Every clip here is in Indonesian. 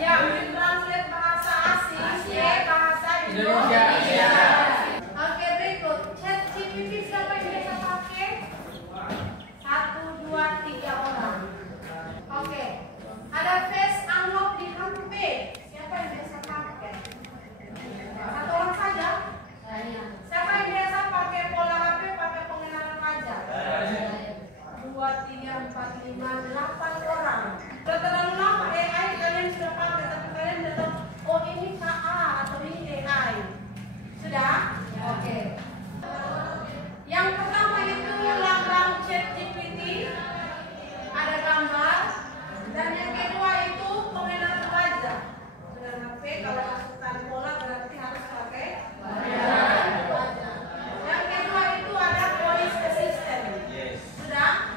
Yang ditranslate bahasa asing, bahasa Indonesia. Oke, berikut. ChatGPT siapa yang biasa pakai? 1, 2, 3 orang. Oke. Ada face unlock di HP. Siapa yang biasa pakai? 1 orang saja? Siapa yang biasa pakai pola HP, pakai pengenalan wajah? 2, 3, 4, 5, 8 orang. Sudah terlalu lama AI kalian sudah pakai, tapi kalian sudah tahu, oh ini KA atau ini AI. Sudah? Oke. Yang pertama itu lambang ChatGPT, ada gambar, dan yang kedua itu pengenalan wajah. Dengan HP kalau masukkan pola berarti harus pakai pengenalan wajah. Yang kedua itu ada voice assistant. Sudah?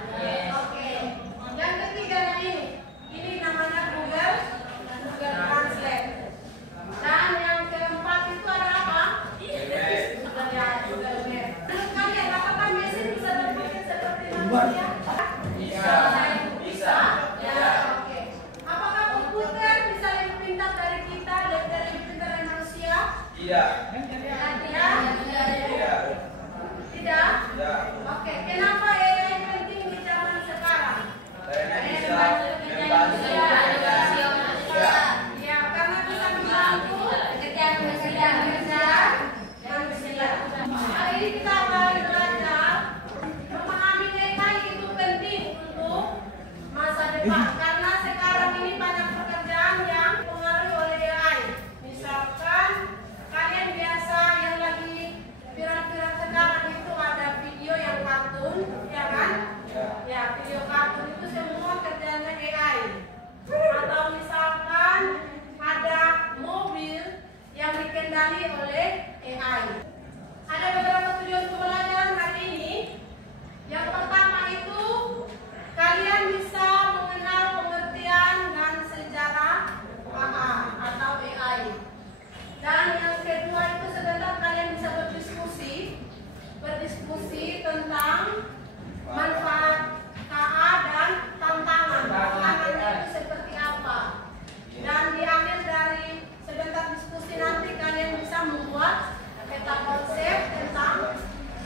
Oke. Yang ketiga ini namanya Google Translate. Dan yang keempat itu ada apa? Google Map. Menurut kalian apakah mesin bisa berpikir seperti manusia? Bisa. Ya, oke. Apakah komputer bisa lebih pintar dari kita, lebih pintar dari manusia? Tidak. Tidak? Oke. Kenapa AI penting di zaman sekarang? Karena bisa membantu manusia. Ya, karena bisa membantu pekerjaan manusia. Hari ini kita akan belajar memahami AI itu penting untuk masa depan. Karena sekarang ini banyak pekerjaan yang dipengaruhi oleh AI. Misalkan kalian biasa yang lagi viral-viral sekarang itu ada video yang kartun, ya kan? Ya, video kartun itu semua kerjanya AI. Atau misalkan ada mobil yang dikendali oleh AI. Ada beberapa tujuan pembelajaran hari ini. Yang pertama itu kalian bisa mengenal pengertian dan sejarah AA atau AI. Dan yang kedua itu sebentar kalian bisa berdiskusi tentang manfaat KA dan tantangan. Tantangannya itu seperti apa? Dan di akhir dari sebentar diskusi nanti kalian bisa membuat peta konsep tentang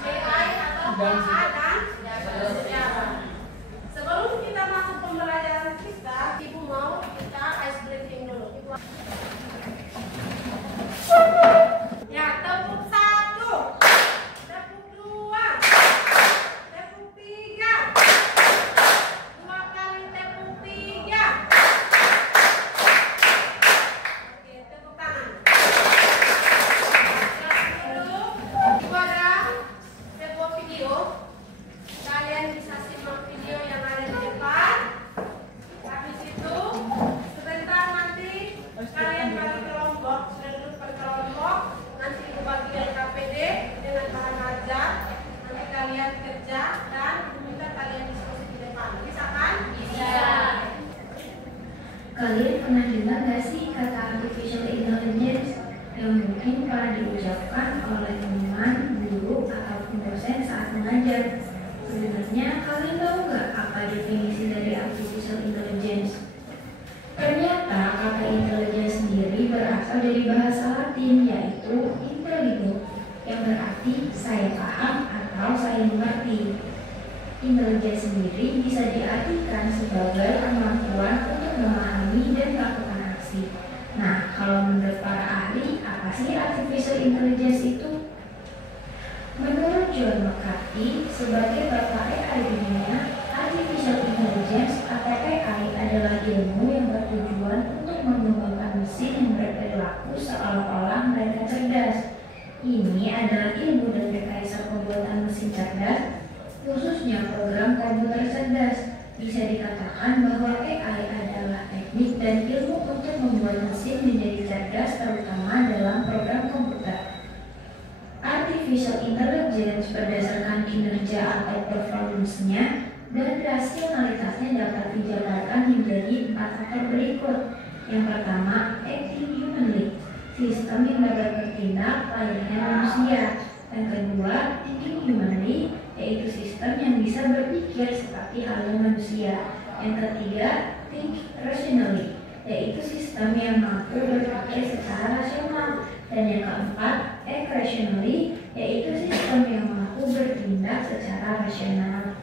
AI atau KA dan sejarah. Sebelum kita masuk pembelajaran kita, Ibu mau kita ice breaking dulu. Ya, tepuk 1, tepuk 2, tepuk 3, 2 kali tepuk 3. Oke, tepuk tangan. Itu ada sebuah video. Kalian bisa simak video yang ada di depan. Habis itu sebentar nanti kalian bagi kelompok, sudah duduk per kelompok. Nanti Ibu bagi LKPD dengan bahan ajar. Nanti kalian kerja dan minta kalian diskusi di depan. Bisa kan? Bisa. Kalian pernah dengar gak sih kata artificial intelligence yang mungkin pernah diucapkan oleh teman, guru, ataupun dosen saat mengajar? Sebenarnya kalian tahu nggak apa definisi dari artificial intelligence? Ternyata kata intelligence sendiri berasal dari bahasa Latin yaitu intelligo, yang berarti saya paham atau saya mengerti. Intelligence sendiri bisa diartikan sebagai kemampuan untuk memahami dan melakukan aksi. Nah, kalau menurut para ahli, apa sih artificial intelligence itu? Menurut John McCarthy, sebagai bapak AI di dunia, artificial intelligence atau AI adalah ilmu yang bertujuan untuk mengembangkan mesin yang berperilaku seolah-olah mereka cerdas. Ini adalah ilmu dan rekayasa pembuatan mesin cerdas, khususnya program komputer cerdas. Bisa dikatakan bahwa AI adalah teknik dan ilmu untuk membuat mesin menjadi cerdas, terutama dalam program komputer. Artificial intelligence berdasarkan kinerja atau performance-nya dan rasionalitasnya dapat dijabarkan menjadi 4 faktor berikut. Yang pertama, acting humanly, sistem yang dapat bertindak layaknya manusia. Yang kedua, thinking humanly, yaitu sistem yang bisa berpikir seperti halnya manusia. Yang ketiga, think rationally, yaitu sistem sistem yang mampu berpikir secara rasional. Dan yang keempat, act rationally, yaitu sistem yang mampu bertindak secara rasional.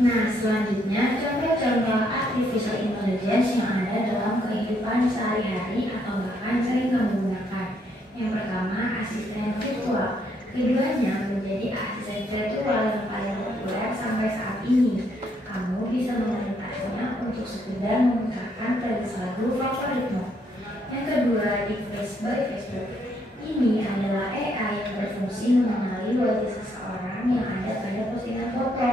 Nah, selanjutnya contoh-contoh artificial intelligence yang ada dalam kehidupan sehari-hari atau bahkan sering kamu gunakan. Yang pertama, asisten virtual. Keduanya menjadi asisten virtual yang paling populer sampai saat ini. Kamu bisa memerintahnya untuk sekedar memutarkan playlist lagu favoritmu. Yang kedua, deepfake by Facebook. Ini adalah AI yang berfungsi mengenali wajah seseorang yang ada pada postingan foto.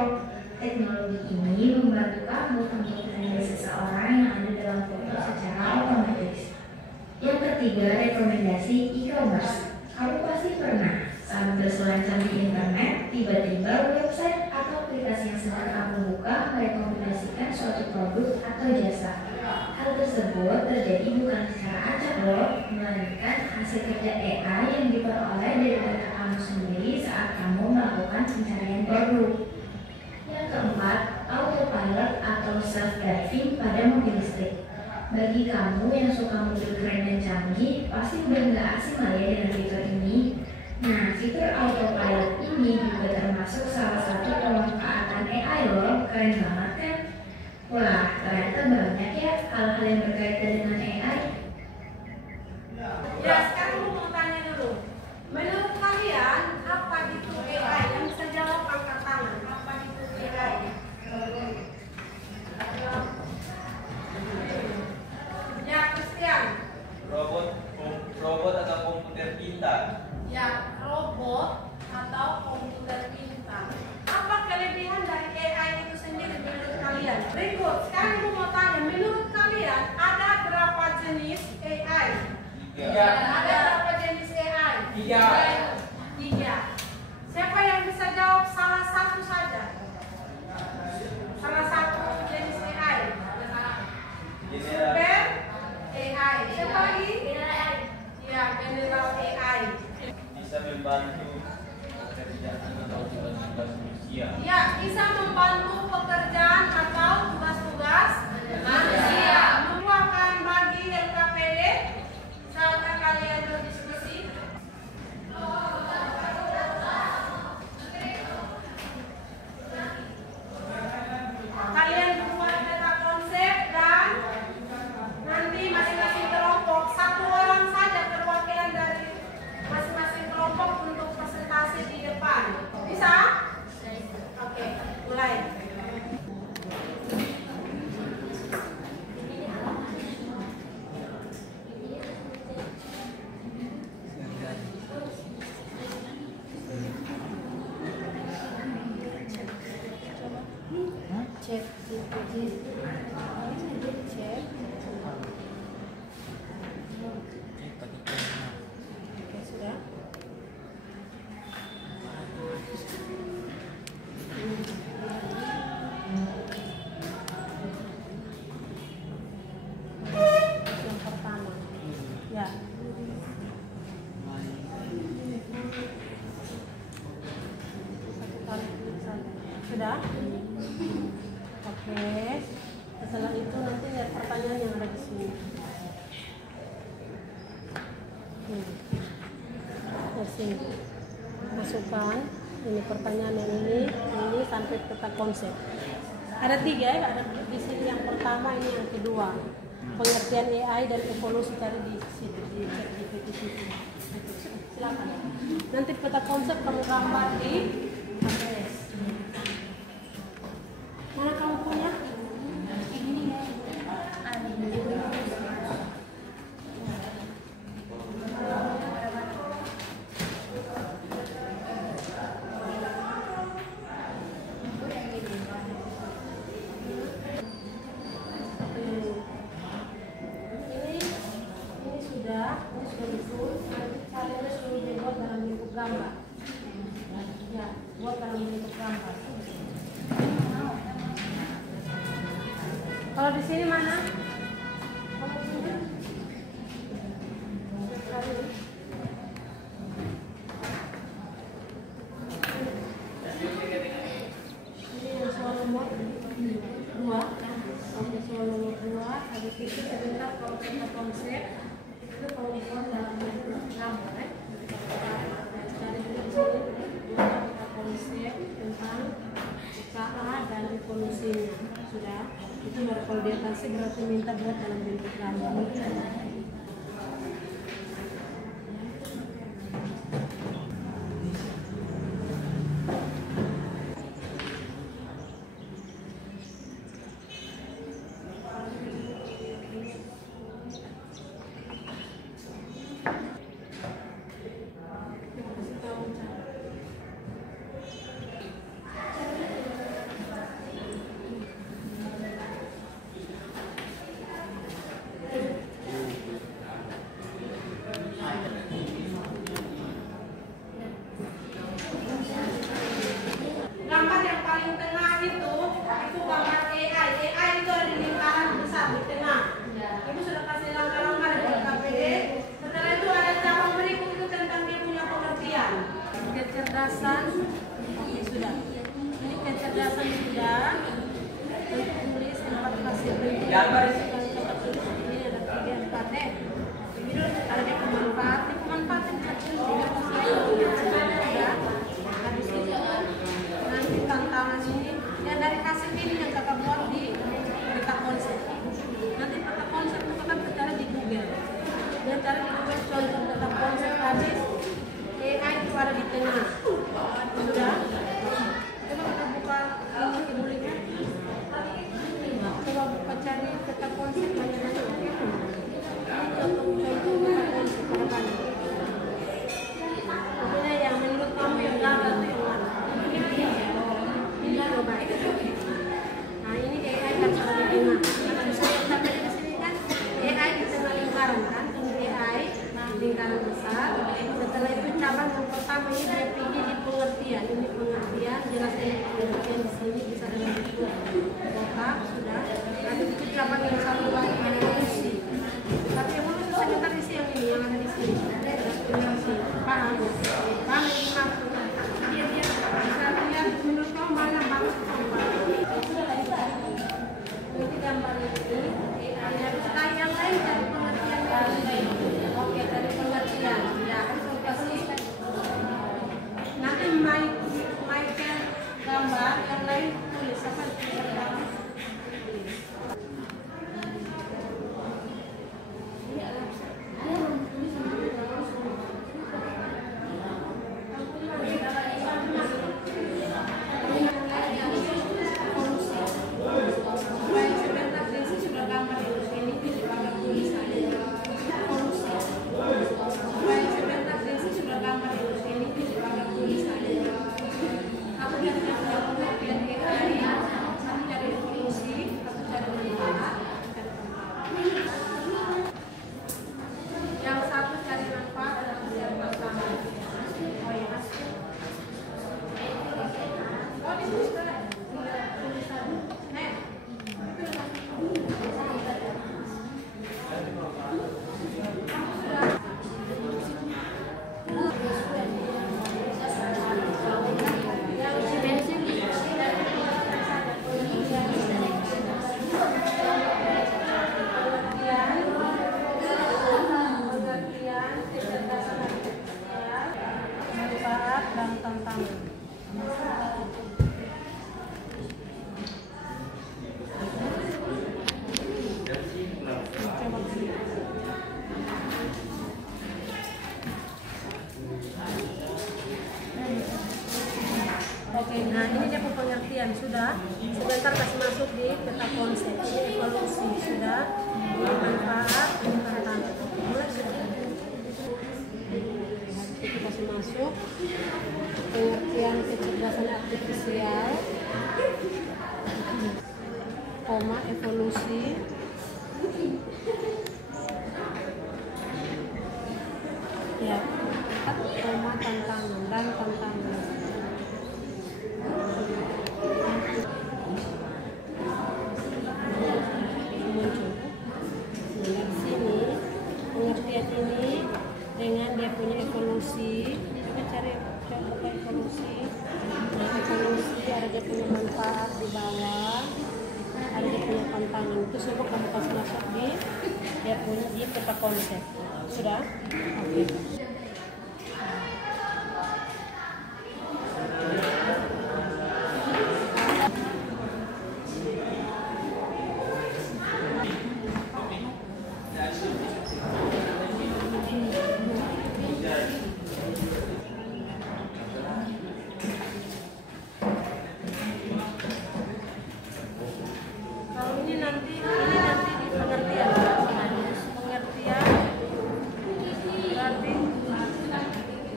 Teknologi ini membantu kamu untuk menilai seseorang yang ada dalam foto secara otomatis. Yang ketiga, rekomendasi e-commerce. Kamu pasti pernah saat berselancar di internet, tiba-tiba website atau aplikasi yang sedang kamu buka merekomendasikan suatu produk atau jasa. Hal tersebut terjadi bukan secara acak loh, melainkan hasil kerja AI yang diperoleh dari data kamu sendiri saat kamu melakukan pencarian produk. Yang keempat, autopilot atau self-driving pada mobil listrik. Bagi kamu yang suka mobil keren dan canggih, pasti udah nggak asing lah ya dengan fitur ini. Nah, fitur autopilot ini juga termasuk salah satu pemanfaatan AI loh, keren banget kan? Wah, ternyata banyak ya hal-hal yang berkaitan dengan AI. Ya, sekarang aku mau tanya dulu. Menurut kalian, apa itu AI? Yang bisa jawab angkat tangan. Apa itu AI? Ya, Christian. Robot atau komputer pintar. Ya, robot atau komputer pintar. Apa kelebihan dari AI itu sendiri menurut kalian? Berikut, sekarang aku mau tanya, menurut kalian ada berapa jenis AI? Tiga. Ada berapa jenis AI? Tiga. Tiga. Siapa yang bisa jawab salah satu saja? Salah satu jenis AI. Super AI. Siapa lagi? Ya, general AI. Bisa membantu pekerjaan atau tugas-tugas manusia. Ya, bisa membantu pekerjaan atau tugas-tugas manusia. Merupakan bagi LKPD. Saatnya kalian berdiskusi. Kalian buat peta konsep dan nanti masing-masing kelompok satu orang saja perwakilan dari masing-masing kelompok untuk presentasi di depan. Bisa? Oke, mulai. Cek, cek. Oke, sudah. Yang pertama, ya. Satu kali klik saja. Sudah? Oke. Setelah itu nanti lihat pertanyaan yang ada di sini. Dari sini. Masukkan ini pertanyaan yang ini sampai peta konsep. Ada tiga ya, ada di sini yang pertama, ini yang kedua. Pengertian AI dan evolusi tadi di situ di situ. Silakan. Nanti peta konsep kamu gambar di HPS. Mana kamu punya? Ini sudah betul. Nanti kalian suruh dibuat dalam bentuk gambar. Ya, buat dalam bentuk gambar. Kalau di sini mana? Kalau di sini? Ini yang soal nomor 2. Oke, soal nomor 2. Habis itu sebentar kalau peta konsep itu kalau dalam bentuk gambar cari juga di sini peta konsep tentang KA dan evolusinya sudah. Itu baru kalau dia kasih berarti minta buat dalam bentuk gambar. Gambar yang paling tengah itu gambar AI. AI itu ada di lingkaran besar di tengah. Ibu sudah kasih langkah-langkah di KPD. Setelah itu ada cabang berikut itu tentang dia punya pengertian. Kecerdasan, oke sudah. Ini kecerdasan sudah. Tulis 4 hasil bentuk. Ini ada 3, 4 deh. Ini ada di pemanfaat. Di pemanfaat ini habis itu nanti tantangan ini yang dari hasil ini yang kakak buat di peta konsep. Nanti peta konsep itu kan cari di Google. Dia cari di Google contoh peta konsep habis AI itu ada di tengah. Sudah. Coba kita buka ini ibu lihat. Coba buka cari peta konsep banyak-banyak. Ini contoh peta konsep apa? Pokoknya yang menurut kamu yang gagal itu yang mana? Ini coba. Nah ini AI kan ada di tengah. Bisa lihat tabel di sini kan AI di tengah lingkaran kan? Ini AI lingkaran besar. Setelah itu cabang yang pertama ini dia pilih di pengertian. Ini pengertian, jelaskan pengertian di sini bisa dengan bentuk kotak sudah. Nanti itu cabang yang satu lagi evolusi. Tapi evolusi sebentar di sini yang ada di sini. Paham? Paham ini maksud? Dia bisa lihat menurut kamu mana bagus nanti gambar ini ada yang lain dari pengertian lain. Oke, dari pengertian ya kasih nanti Michael gambar yang lain tulis apa Nah ini dia pengertian sudah. Sebentar kasih masuk di peta konsep. Ini evolusi sudah. Manfaat, tantangan. Mulai sudah. Kita kasih masuk pengertian kecerdasan artifisial, koma evolusi. Ya, koma tantangan dan tantangan. Pengertian ini dengan dia punya evolusi, kita cari contoh evolusi. Nah, evolusi ada dia punya manfaat di bawah, ada dia punya pantangan itu semua kamu kasih masuk di dia punya di peta konsep. Sudah? Oke.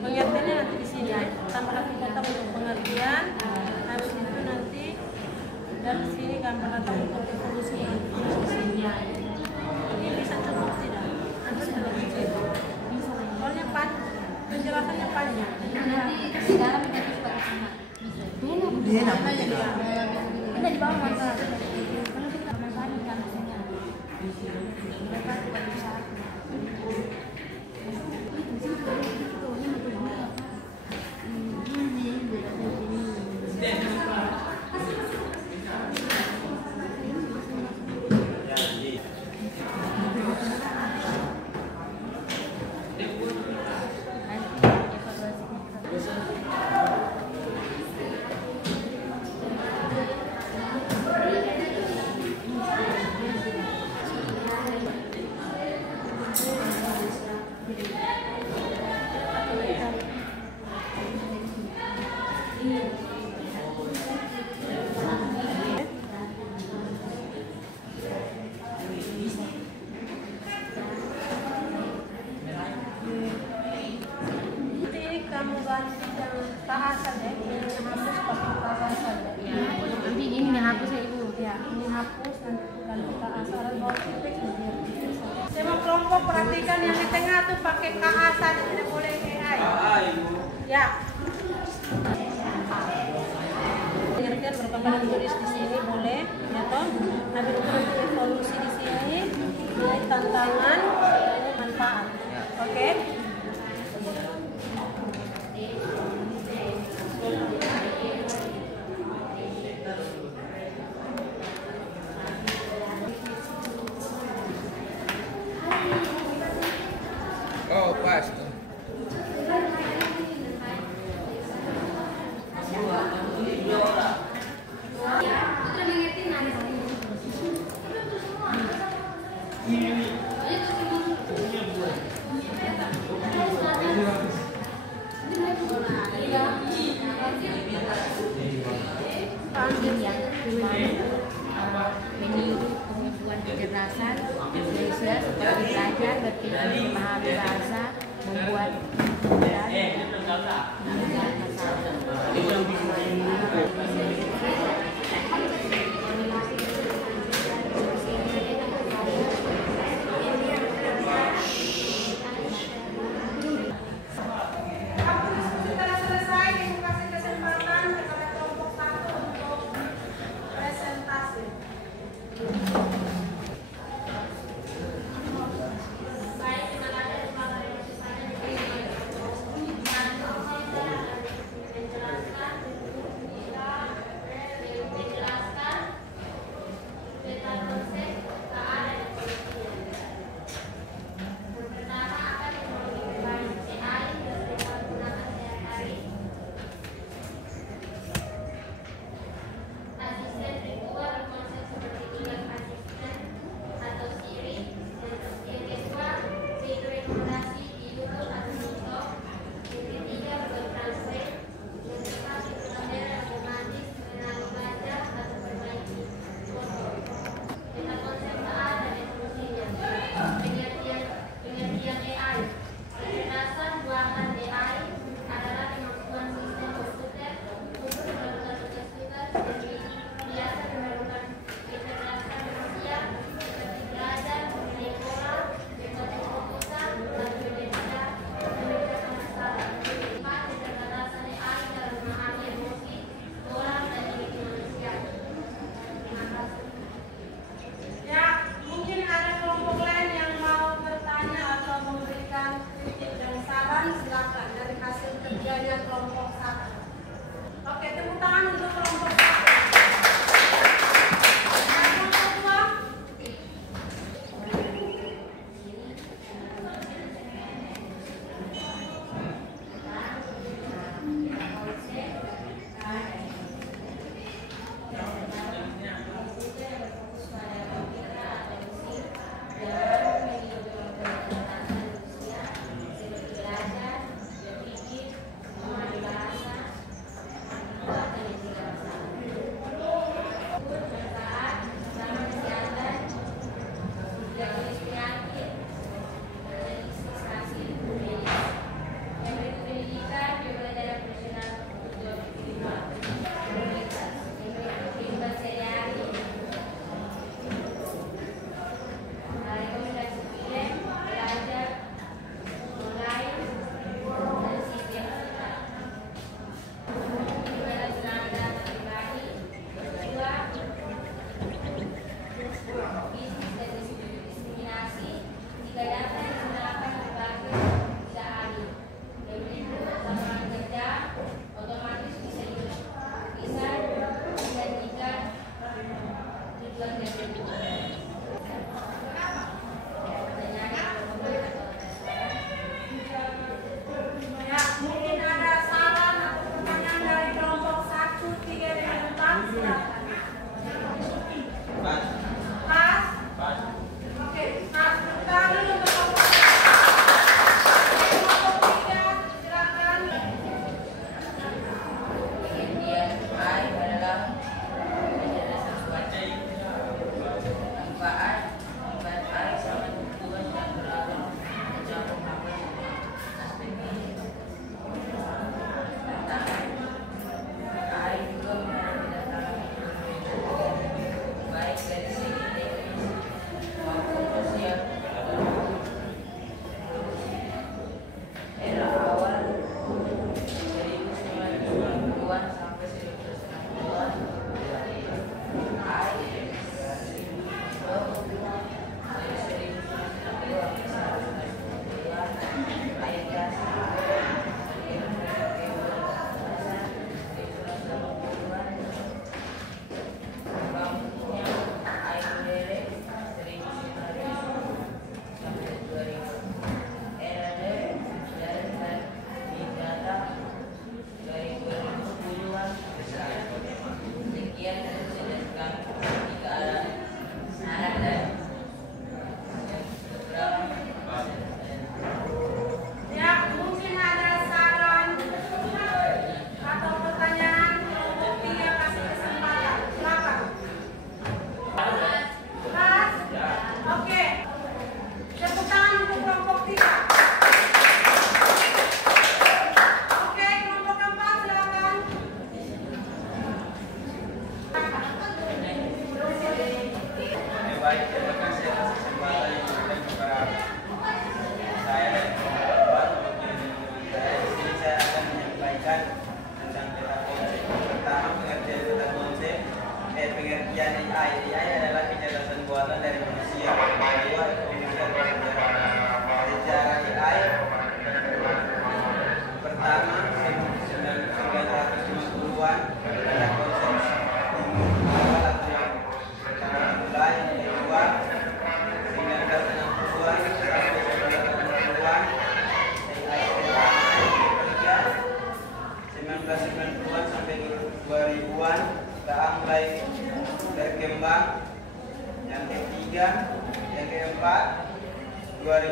Pengertiannya nanti di sini tambah satu kotak untuk pengertian, habis itu nanti dari sini gambar atau untuk evolusi di sini. Ini bisa cukup tidak? Nanti sudah kecil. Soalnya penjelasannya panjang. Nanti di dalam kita pakai sama. Dia kita di bawah masalah. Kalau kita masalah kan maksudnya. Mereka tidak bisa. Kamu ganti yang bahasan ya, ini hapus pakai bahasan ya. Nanti ini hapus ya Ibu. Ya, ini hapus nanti ganti bahasan bawa titik biar bisa. Semua kelompok perhatikan yang di tengah tuh pakai bahasan, tidak boleh AI. Ibu. Ya. Pengertian berkembang tulis di sini boleh, ya toh. Habis itu nanti evolusi di sini, ini tantangan, ini manfaat. Oke? Oh, pas. Meniru pengetahuan kecerdasan Indonesia seperti belajar, berpikir, memahami bahasa, membuat dan menangani Setelah selesai, Ibu kasih kesempatan kepada kelompok 1 untuk presentasi.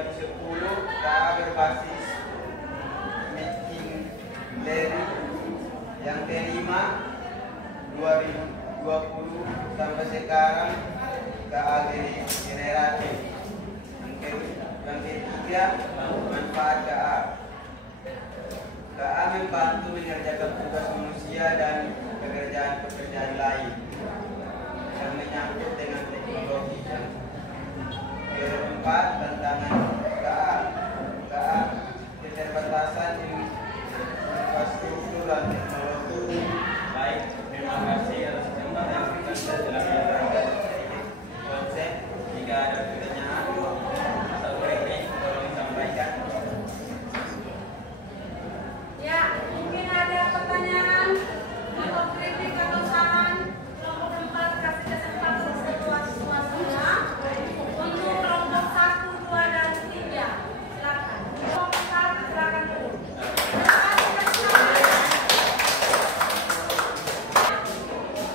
yang ke-10 KA berbasis making learning. Yang kelima 2020 sampai sekarang KA generatif. Yang ketiga manfaat KA. KA membantu mengerjakan tugas manusia dan pekerjaan lain yang menyangkut dengan teknologi. Keempat, tantangan KA. Keterbatasan infrastruktur dan teknologi. Baik, terima kasih atas kesempatan yang kita telah menerangkan konsep. Jika ada pertanyaan atau kritik, tolong sampaikan. Ya, mungkin ada pertanyaan atau kritik atau saran. Kelompok 4 kasih kesempatan seluas-luasnya untuk kelompok 1, 2, dan 3. Silakan. Kelompok 1 silakan dulu.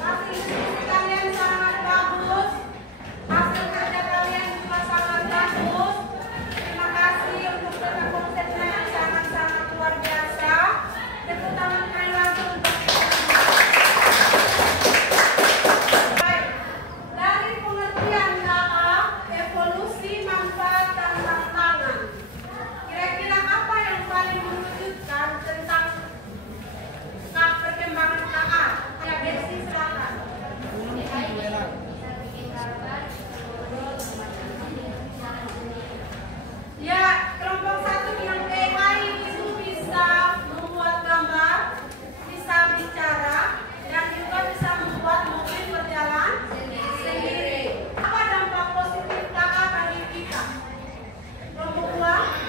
Hasil diskusi kalian sangat bagus. Hasil kerja kalian juga sangat bagus. Terima kasih untuk tentang konsepnya yang sangat-sangat luar biasa. Tepuk tangan kalian langsung untuk baik. Dari pengertian KA, evolusi, manfaat, dan tantangan. Kira-kira apa yang paling mengejutkan tentang perkembangan KA? Ya, Besi silakan. Ya, kelompok 1 bilang AI itu bisa membuat gambar, bisa bicara, dan juga bisa membuat mobil berjalan sendiri. Apa dampak positif KA bagi kita? Kelompok 2.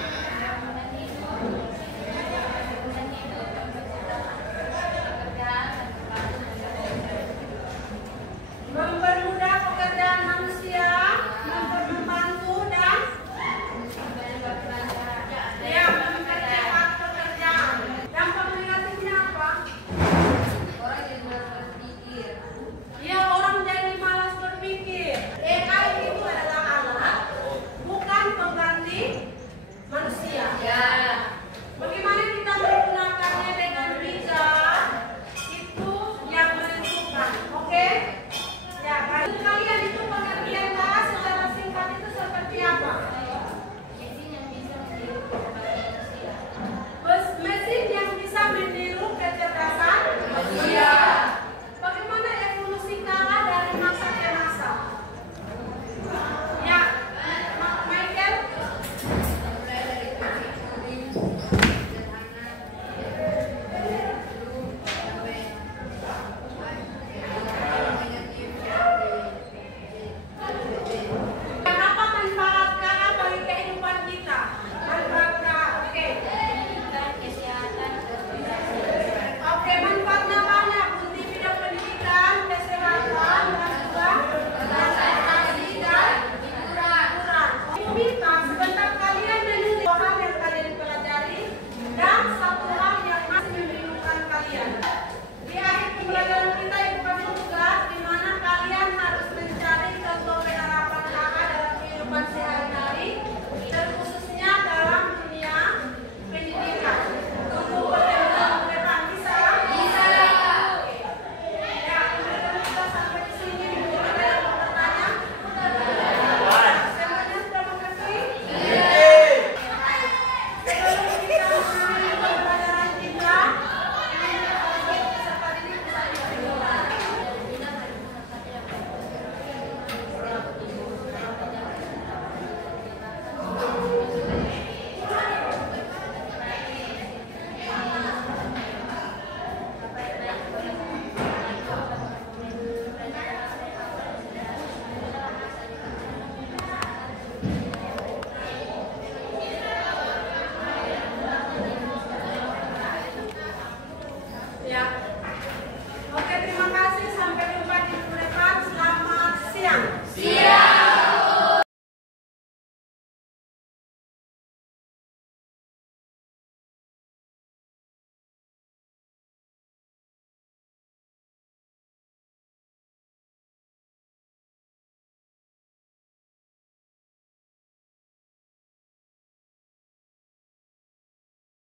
Mempermudah pekerjaan manusia, membantu dan ya, mempercepat pekerjaan. Dampak negatifnya apa? Ya, orang jadi malas berpikir. AI itu adalah alat, bukan pengganti